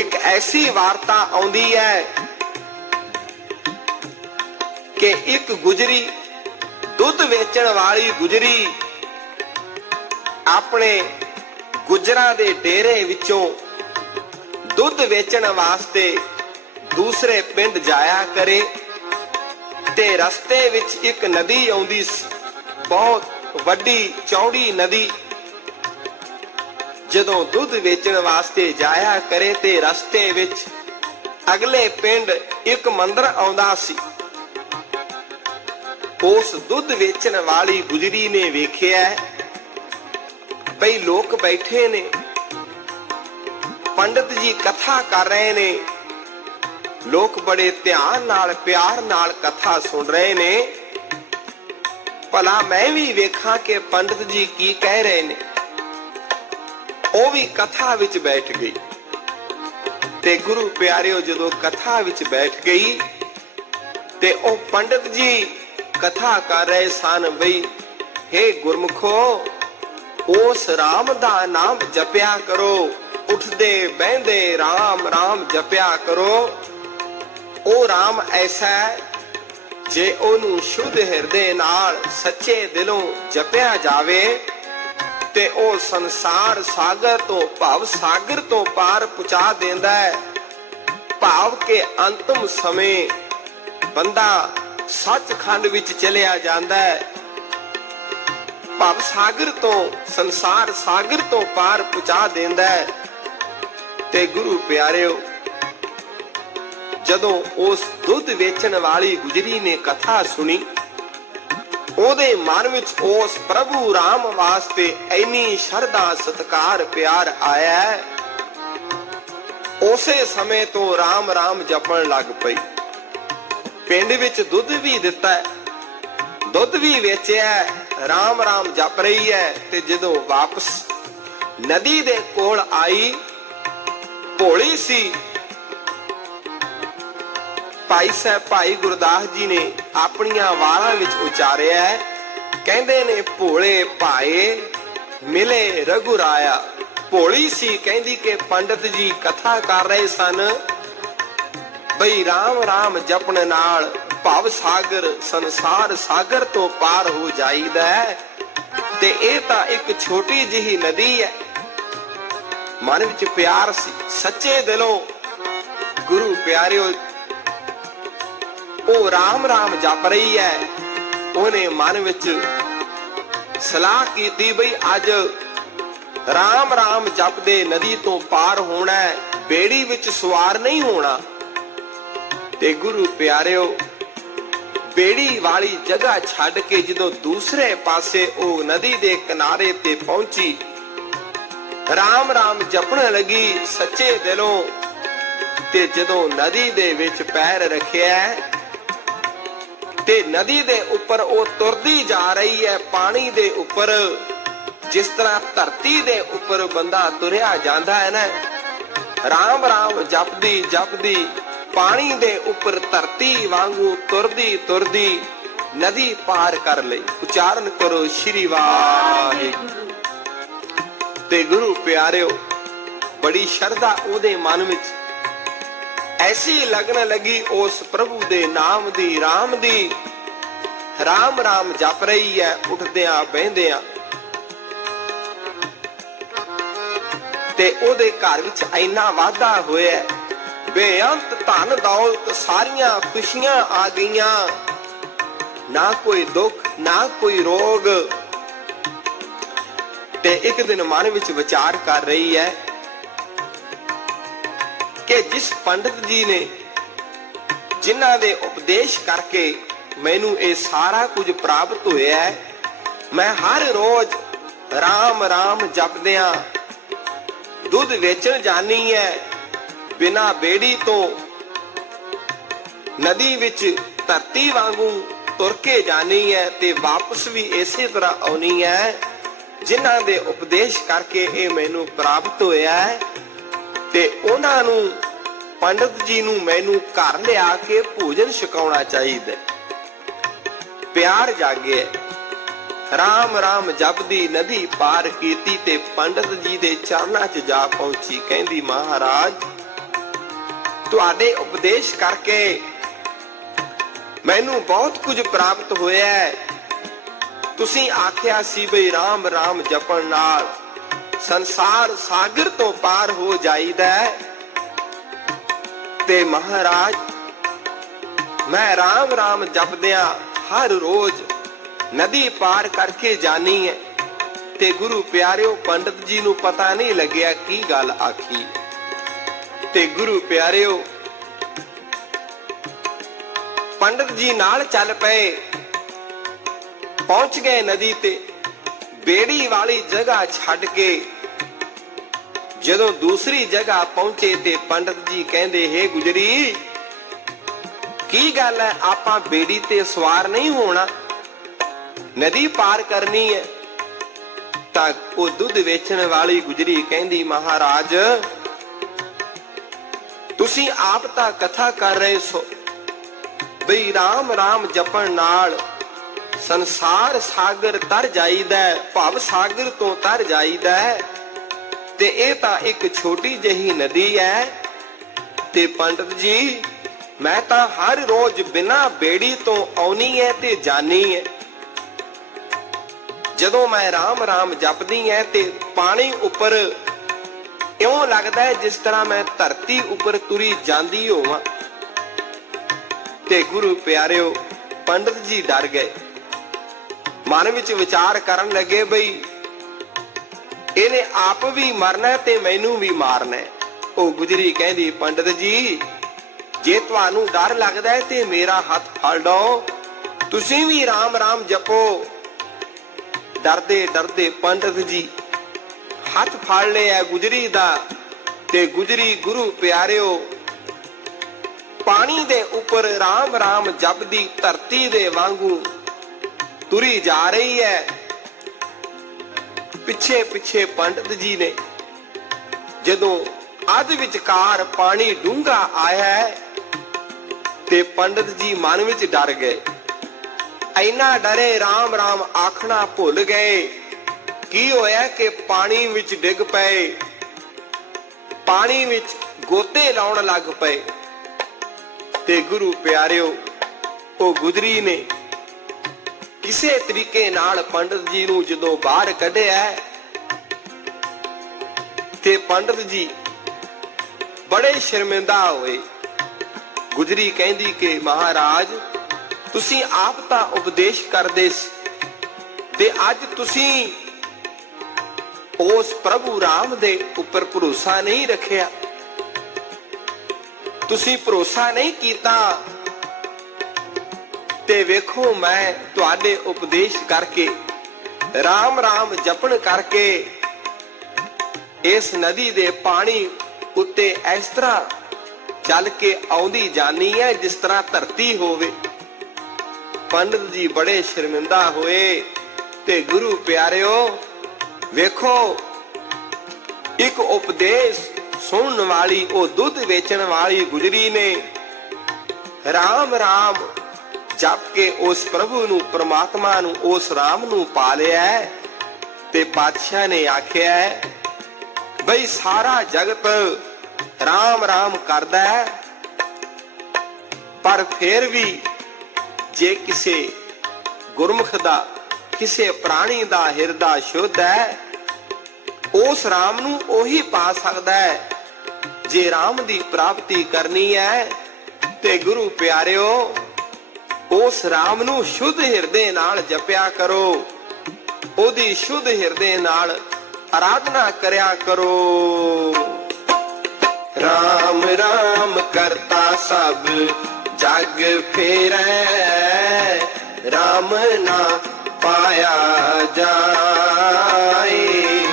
ਇੱਕ ਐਸੀ ਵਾਰਤਾ ਆਉਂਦੀ ਹੈ ਕਿ ਇੱਕ ਗੁਜਰੀ, ਦੁੱਧ ਵੇਚਣ ਵਾਲੀ ਗੁਜਰੀ ਆਪਣੇ ਗੁਜਰਾਂ ਦੇ ਡੇਰੇ ਵਿੱਚੋਂ ਦੁੱਧ ਵੇਚਣ ਵਾਸਤੇ ਦੂਸਰੇ ਪਿੰਡ ਜਾਇਆ ਕਰੇ ਤੇ ਰਸਤੇ ਵਿੱਚ ਇੱਕ ਨਦੀ ਆਉਂਦੀ ਸੀ, ਬਹੁਤ ਵੱਡੀ ਚੌੜੀ ਨਦੀ ਜਦੋਂ ਦੁੱਧ ਵੇਚਣ ਵਾਸਤੇ ਜਾਇਆ ਕਰੇ ਤੇ ਰਸਤੇ ਵਿੱਚ ਅਗਲੇ ਪਿੰਡ ਇੱਕ ਮੰਦਰ ਆਉਂਦਾ ਸੀ। ਉਸ ਦੁੱਧ ਵੇਚਣ ਵਾਲੀ ਗੁਜਰੀ ਨੇ ਵੇਖਿਆ, ਬਈ ਲੋਕ ਬੈਠੇ ਨੇ। ਪੰਡਤ ਜੀ ਕਥਾ ਕਰ ਰਹੇ ਨੇ। ਲੋਕ ਬੜੇ ਧਿਆਨ ਨਾਲ, ਪਿਆਰ ਨਾਲ ਕਥਾ ਸੁਣ ਰਹੇ ਨੇ। ਭਲਾ ਮੈਂ ਵੀ ਵੇਖਾਂ ਕਿ ਪੰਡਤ ਜੀ ਕੀ ਕਹਿ ਰਹੇ ਨੇ। ਉਹ ਵੀ ਕਥਾ ਵਿੱਚ ਬੈਠ ਗਈ। ਤੇ ਗੁਰੂ ਪਿਆਰਿਓ, ਜਦੋਂ ਕਥਾ ਵਿੱਚ ਬੈਠ ਗਈ, ਤੇ ਉਹ ਪੰਡਤ ਜੀ ਕਥਾ ਕਰ ਰਹੇ ਸਨ ਬਈ, ਹੇ ਗੁਰਮਖੋ, ਉਸ RAM ਦਾ ਨਾਮ ਜਪਿਆ ਕਰੋ, ਉੱਠਦੇ ਬਹਿੰਦੇ RAM RAM ਜਪਿਆ ਕਰੋ। ਉਹ RAM ਐਸਾ ਜੇ ਉਹਨੂੰ ਸ਼ੁੱਧ ਹਿਰਦੇ ਨਾਲ ਸੱਚੇ ਦਿਲੋਂ ਜਪਿਆ ਜਾਵੇ ਤੇ ਉਹ ਸੰਸਾਰ ਸਾਗਰ ਤੋਂ ਭਾਵ ਸਾਗਰ ਤੋਂ ਪਾਰ ਪਹੁੰਚਾ ਦਿੰਦਾ ਹੈ। ਭਾਵ ਕੇ ਅੰਤਮ ਸਮੇਂ ਬੰਦਾ ਸੱਚਖੰਡ ਵਿੱਚ ਚਲਿਆ ਜਾਂਦਾ ਹੈ। ਭਵ ਸਾਗਰ ਤੋਂ, ਸੰਸਾਰ ਸਾਗਰ ਤੋਂ ਪਾਰ ਪਹੁੰਚਾ ਦਿੰਦਾ ਹੈ। ਤੇ ਗੁਰੂ ਪਿਆਰਿਓ, ਜਦੋਂ ਉਸ ਦੁੱਧ ਵੇਚਣ ਵਾਲੀ ਗੁਜਰੀ ਨੇ ਕਥਾ ਸੁਣੀ ਉਹਦੇ ਮਨ ਵਿੱਚ ਉਸ ਪ੍ਰਭੂ ਰਾਮ ਵਾਸਤੇ ਇੰਨੀ ਸ਼ਰਧਾ, ਸਤਕਾਰ, ਪਿਆਰ ਆਇਆ ਹੈ। ਉਸੇ ਸਮੇਂ ਤੋਂ ਰਾਮ ਰਾਮ ਜਪਣ ਲੱਗ ਪਈ। ਪਿੰਡ ਵਿੱਚ ਦੁੱਧ ਵੀ ਦਿੱਤਾ ਦੁੱਧ ਵੀ ਵੇਚਿਆ ਰਾਮ ਰਾਮ ਜਪ ਰਹੀ ਹੈ ਤੇ ਜਦੋਂ ਵਾਪਸ ਨਦੀ ਦੇ ਕੋਲ ਆਈ, ਭੋਲੀ ਸੀ। ਭਾਈ ਸਾਹਿਬ, ਭਾਈ ਗੁਰਦਾਸ ਜੀ ਨੇ ਆਪਣੀਆਂ ਵਾਰਾਂ ਵਿੱਚ ਉਚਾਰਿਆ ਹੈ। ਕਹਿੰਦੇ ਨੇ, ਭੋਲੇ ਭਾਏ ਮਿਲੇ ਰਘੁਰਾਇਆ। ਭੋਲੀ ਸੀ, ਕਹਿੰਦੀ ਕਿ ਪੰਡਤ ਜੀ ਕਥਾ ਕਰ ਰਹੇ ਸਨ। ਬਈ ਰਾਮ ਰਾਮ ਜਪਣ ਨਾਲ ਭਵ ਸਾਗਰ, ਸੰਸਾਰ ਸਾਗਰ ਤੋਂ ਪਾਰ ਹੋ ਜਾਈਦਾ ਹੈ। ਤੇ ਇਹ ਤਾਂ ਇੱਕ ਛੋਟੀ ਜਿਹੀ ਨਦੀ ਹੈ। ਮਨ ਵਿੱਚ ਪਿਆਰ ਸੀ। ਸੱਚੇ ਦਿਲੋਂ ਗੁਰੂ ਪਿਆਰਿਓ ਉਹ ਰਾਮ ਰਾਮ ਜਪ ਰਹੀ ਹੈ। ਉਹਨੇ ਮਨ ਵਿੱਚ ਸਲਾਹ ਕੀਤੀ ਬਈ ਅੱਜ ਰਾਮ ਰਾਮ ਜਪਦੇ ਨਦੀ ਤੋਂ ਪਾਰ ਹੋਣਾ ਬੇੜੀ ਵਿੱਚ ਸਵਾਰ ਨਹੀਂ ਹੋਣਾ। ਤੇ ਗੁਰੂ ਪਿਆਰਿਓ, ਬੇੜੀ ਵਾਲੀ ਜਗ੍ਹਾ ਛੱਡ ਕੇ ਜਦੋਂ ਦੂਸਰੇ ਪਾਸੇ ਉਹ ਨਦੀ ਦੇ ਕਿਨਾਰੇ ਤੇ ਪਹੁੰਚੀ, ਰਾਮ ਰਾਮ ਜਪਣ ਲੱਗੀ ਸੱਚੇ ਦਿਲੋਂ ਤੇ ਜਦੋਂ ਨਦੀ ਦੇ ਵਿੱਚ ਪੈਰ ਰੱਖਿਆ ਤੇ ਨਦੀ ਦੇ ਉੱਪਰ ਉਹ ਤੁਰਦੀ ਜਾ ਰਹੀ ਹੈ, ਪਾਣੀ ਦੇ ਉੱਪਰ। ਜਿਸ ਤਰ੍ਹਾਂ ਧਰਤੀ ਦੇ ਉੱਪਰ ਬੰਦਾ ਤੁਰਿਆ ਜਾਂਦਾ ਹੈ ਨਾ, ਰਾਮ ਰਾਮ ਜਪਦੀ ਜਪਦੀ ਪਾਣੀ ਦੇ ਉੱਪਰ ਧਰਤੀ ਵਾਂਗੂ ਤੁਰਦੀ ਤੁਰਦੀ ਨਦੀ ਪਾਰ ਕਰ ਲਈ। ਉਚਾਰਨ ਕਰੋ ਸ਼੍ਰੀ ਵਾਹਿਗੁਰੂ। ਤੇ ਗੁਰੂ ਪਿਆਰਿਓ, ਬੜੀ ਸ਼ਰਧਾ ਉਹਦੇ ਮਨ ਵਿੱਚ ਐਸੀ ਲਗਨ ਲੱਗੀ ਉਸ ਪ੍ਰਭੂ ਦੇ ਨਾਮ ਦੀ RAM ਦੀ। ਰਾਮ ਰਾਮ ਜਪ ਰਹੀ ਹੈ ਉੱਠਦਿਆਂ ਬਹਿੰਦਿਆਂ। ਤੇ ਉਹਦੇ ਘਰ ਵਿੱਚ ਇੰਨਾ ਵਾਧਾ ਹੋਇਆ ਬੇਅੰਤ ਧਨ, ਦੌਲਤ, ਸਾਰੀਆਂ ਖੁਸ਼ੀਆਂ ਆ ਗਈਆਂ। ਨਾ ਕੋਈ ਦੁੱਖ, ਨਾ ਕੋਈ ਰੋਗ। ਤੇ ਇੱਕ ਦਿਨ ਮਨ ਵਿੱਚ ਵਿਚਾਰ ਕਰ ਰਹੀ ਹੈ ਕਿ ਜਿਸ ਪੰਡਿਤ ਜੀ ਨੇ ਜਿਨ੍ਹਾਂ ਦੇ ਉਪਦੇਸ਼ ਕਰਕੇ ਮੈਨੂੰ ਇਹ ਸਾਰਾ ਕੁਝ ਪ੍ਰਾਪਤ ਹੋਇਆ ਹੈ, ਮੈਂ ਹਰ ਰੋਜ਼ RAM RAM ਜਪਦਿਆਂ ਦੁੱਧ ਵੇਚਣ ਜਾਣੀ ਹੈ। ਬਿਨਾ ਬੇੜੀ ਤੋਂ ਨਦੀ ਵਿੱਚ ਧਰਤੀ ਵਾਂਗੂ ਤੁਰ ਕੇ ਜਾਣੀ ਹੈ ਤੇ ਵਾਪਸ ਵੀ ਇਸੇ ਤਰ੍ਹਾਂ ਆਉਣੀ ਹੈ, ਜਿਨ੍ਹਾਂ ਦੇ ਉਪਦੇਸ਼ ਕਰਕੇ ਇਹ ਮੈਨੂੰ ਪ੍ਰਾਪਤ ਹੋਇਆ ਹੈ। ਤੇ ਉਹਨਾਂ ਨੂੰ, ਪੰਡਤ ਜੀ ਨੂੰ ਮੈਨੂੰ ਘਰ ਲਿਆ ਕੇ ਭੋਜਨ ਛਕਾਉਣਾ ਚਾਹੀਦਾ ਪਿਆਰ ਜਾਗੇ ਰਾਮ ਰਾਮ ਜਪਦੀ ਨਦੀ ਪਾਰ ਕੀਤੀ ਤੇ ਪੰਡਤ ਜੀ ਦੇ ਚਰਨਾਂ 'ਚ ਜਾ ਪਹੁੰਚੀ। ਕਹਿੰਦੀ, ਮਹਾਰਾਜ, ਤੁਹਾਡੇ ਉਪਦੇਸ਼ ਕਰਕੇ ਮੈਨੂੰ ਬਹੁਤ ਕੁਝ ਪ੍ਰਾਪਤ ਹੋਇਆ ਹੈ। ਤੁਸੀਂ ਆਖਿਆ ਸੀ ਬਈ ਰਾਮ ਰਾਮ ਜਪਣ ਨਾਲ ਸੰਸਾਰ ਸਾਗਰ ਤੋਂ ਪਾਰ ਹੋ ਜਾਈਦਾ ਤੇ ਮਹਾਰਾਜ, ਮੈਂ RAM RAM ਜਪਦਿਆਂ ਹਰ ਰੋਜ਼ ਨਦੀ ਪਾਰ ਕਰਕੇ ਜਾਣੀ ਹੈ ਤੇ ਗੁਰੂ ਪਿਆਰਿਓ, ਪੰਡਤ ਜੀ ਨੂੰ ਪਤਾ ਨਹੀਂ ਲੱਗਿਆ ਕੀ ਗੱਲ ਆਖੀ। ਤੇ ਗੁਰੂ ਪਿਆਰਿਓ, ਪੰਡਤ ਜੀ ਨਾਲ ਚੱਲ ਪਏ। ਪਹੁੰਚ ਗਏ ਨਦੀ ਤੇ। ਬੇੜੀ ਵਾਲੀ ਜਗ੍ਹਾ ਛੱਡ ਕੇ ਜਦੋਂ ਦੂਸਰੀ ਜਗ੍ਹਾ ਪਹੁੰਚੇ ਤੇ ਪੰਡਤ ਜੀ ਕਹਿੰਦੇ, ਹੈ ਗੁਜਰੀ, ਕੀ ਗੱਲ ਹੈ? ਆਪਾਂ ਬੇੜੀ ਤੇ ਸਵਾਰ ਨਹੀਂ ਹੋਣਾ। ਨਦੀ ਪਾਰ ਕਰਨੀ ਹੈ। ਤਾਂ ਉਹ ਦੁੱਧ ਵੇਚਣ ਵਾਲੀ ਗੁਜਰੀ ਕਹਿੰਦੀ, ਮਹਾਰਾਜ, ਤੁਸੀਂ ਆਪ ਤਾਂ ਕਥਾ ਕਰ ਰਹੇ ਸੋ। ਬਈ RAM RAM ਜਪਣ ਨਾਲ ਸੰਸਾਰ ਸਾਗਰ ਤਰ ਜਾਈਦਾ ਭਵ ਸਾਗਰ ਤੋਂ ਤਰ ਜਾਈਦਾ ਤੇ ਇਹ ਤਾਂ ਇੱਕ ਛੋਟੀ ਜਿਹੀ ਨਦੀ ਹੈ। ਤੇ ਪੰਡਤ ਜੀ, ਮੈਂ ਤਾਂ ਹਰ ਰੋਜ਼ ਬਿਨਾ ਬੇੜੀ ਤੋਂ ਆਉਣੀ ਹੈ ਤੇ ਜਾਣੀ ਹੈ। ਜਦੋਂ ਮੈਂ ਰਾਮ ਰਾਮ ਜਪਦੀ ਐ ਤੇ ਪਾਣੀ ਉੱਪਰ ਇਉਂ ਲੱਗਦਾ ਹੈ ਜਿਸ ਤਰ੍ਹਾਂ ਮੈਂ ਧਰਤੀ ਉੱਪਰ ਤੁਰੀ ਜਾਂਦੀ ਹੋਵਾਂ। ਤੇ ਗੁਰੂ ਪਿਆਰਿਓ, ਪੰਡਤ ਜੀ ਡਰ ਗਏ। ਮਨ ਵਿੱਚ ਵਿਚਾਰ ਕਰਨ ਲੱਗੇ ਬਈ, ਇਹਨੇ ਆਪ ਵੀ ਮਰਨਾ ਤੇ ਮੈਨੂੰ ਵੀ ਮਾਰਨਾ ਉਹ ਗੁਜਰੀ ਕਹਿੰਦੀ, ਪੰਡਤ ਜੀ, ਜੇ ਤੁਹਾਨੂੰ ਡਰ ਲੱਗਦਾ ਹੈ ਤੇ ਮੇਰਾ ਹੱਥ ਫੜ ਲਓ। ਤੁਸੀਂ ਵੀ RAM RAM ਜਪੋ। ਡਰਦੇ ਡਰਦੇ ਪੰਡਤ ਜੀ ਹੱਥ ਫੜ ਲਿਆ ਗੁਜਰੀ ਦਾ ਤੇ ਗੁਜਰੀ, ਗੁਰੂ ਪਿਆਰਿਓ, ਪਾਣੀ ਦੇ ਉੱਪਰ ਰਾਮ ਰਾਮ ਜਪਦੀ ਧਰਤੀ ਦੇ ਵਾਂਗੂ ਤੁਰੀ ਜਾ ਰਹੀ ਹੈ। ਪਿੱਛੇ ਪਿੱਛੇ ਪੰਡਤ ਜੀ ਨੇ ਜਦੋਂ ਅੱਧ ਵਿਚਕਾਰ ਪਾਣੀ ਡੂੰਘਾ ਆਇਆ ਤੇ ਪੰਡਤ ਜੀ ਮਨ ਵਿੱਚ ਡਰ ਗਏ। ਐਨਾ ਡਰੇ RAM RAM ਆਖਣਾ ਭੁੱਲ ਗਏ। ਕੀ ਹੋਇਆ ਕਿ ਪਾਣੀ ਵਿੱਚ ਡਿੱਗ ਪਏ? ਪਾਣੀ ਵਿੱਚ ਗੋਤੇ ਲਾਉਣ ਲੱਗ ਪਏ। ਤੇ ਗੁਰੂ ਪਿਆਰਿਓ, ਉਹ ਗੁਜਰੀ ਨੇ ਕਿਸੇ ਤਰੀਕੇ ਨਾਲ ਪੰਡਤ ਜੀ ਨੂੰ ਜਦੋਂ ਬਾਹਰ ਕੱਢਿਆ ਤੇ ਪੰਡਤ ਜੀ ਬੜੇ ਸ਼ਰਮਿੰਦਾ ਹੋਏ। ਗੁਜਰੀ ਕਹਿੰਦੀ ਕਿ, ਮਹਾਰਾਜ, ਤੁਸੀਂ ਆਪ ਤਾਂ ਉਪਦੇਸ਼ ਕਰਦੇ ਸੀ ਤੇ ਅੱਜ ਤੁਸੀਂ ਉਸ ਪ੍ਰਭੂ ਰਾਮ ਦੇ ਉੱਪਰ ਭਰੋਸਾ ਨਹੀਂ ਰੱਖਿਆ। ਤੁਸੀਂ ਭਰੋਸਾ ਨਹੀਂ ਕੀਤਾ ਤੇ ਵੇਖੋ ਮੈਂ ਤੁਹਾਡੇ ਉਪਦੇਸ਼ ਕਰਕੇ RAM RAM ਜਪਣ ਕਰਕੇ ਇਸ ਨਦੀ ਦੇ ਪਾਣੀ ਉੱਤੇ ਇਸ ਤਰ੍ਹਾਂ ਚੱਲ ਕੇ ਆਉਂਦੀ ਜਾਨੀ ਹੈ ਜਿਸ ਤਰ੍ਹਾਂ ਧਰਤੀ ਹੋਵੇ। ਪੰਡਤ ਜੀ ਬੜੇ ਸ਼ਰਮਿੰਦਾ ਹੋਏ ਤੇ ਗੁਰੂ ਪਿਆਰਿਓ, ਵੇਖੋ, ਇੱਕ ਉਪਦੇਸ਼ ਸੁਣਨ ਵਾਲੀ, ਉਹ ਦੁੱਧ ਵੇਚਣ ਵਾਲੀ ਗੁਜਰੀ ਨੇ। RAM RAM ਜਪ ਕੇ ਉਸ ਪ੍ਰਭੂ ਨੂੰ, ਪ੍ਰਮਾਤਮਾ ਨੂੰ, ਉਸ RAM ਨੂੰ ਪਾ ਲਿਆ ਹੈ ਤੇ ਪਾਤਸ਼ਾਹ ਨੇ ਆਖਿਆ ਹੈ, ਬਈ ਸਾਰਾ ਜਗਤ RAM RAM ਕਰਦਾ ਹੈ, ਪਰ ਫਿਰ ਵੀ ਜੇ ਕਿਸੇ ਗੁਰਮੁਖ ਦਾ, ਕਿਸੇ ਪ੍ਰਾਣੀ ਦਾ ਹਿਰਦਾ ਸ਼ੁੱਧ ਹੈ, ਉਸ RAM ਨੂੰ ਉਹੀ ਪਾ ਸਕਦਾ ਹੈ ਜੇ RAM ਦੀ ਪ੍ਰਾਪਤੀ ਕਰਨੀ ਹੈ। ਤੇ ਗੁਰੂ ਪਿਆਰਿਓ ਉਸ RAM ਨੂੰ ਸ਼ੁੱਧ ਹਿਰਦੇ ਨਾਲ ਜਪਿਆ ਕਰੋ। ਉਹਦੀ ਸ਼ੁੱਧ ਹਿਰਦੇ ਨਾਲ ਆਰਾਧਨਾ ਕਰਿਆ ਕਰੋ। ਰਾਮ ਰਾਮ ਕਰਤਾ ਸਭ, ਜਗ ਫੇਰੈ, ਰਾਮ ਨਾ ਪਾਇਆ ਜਾਏ।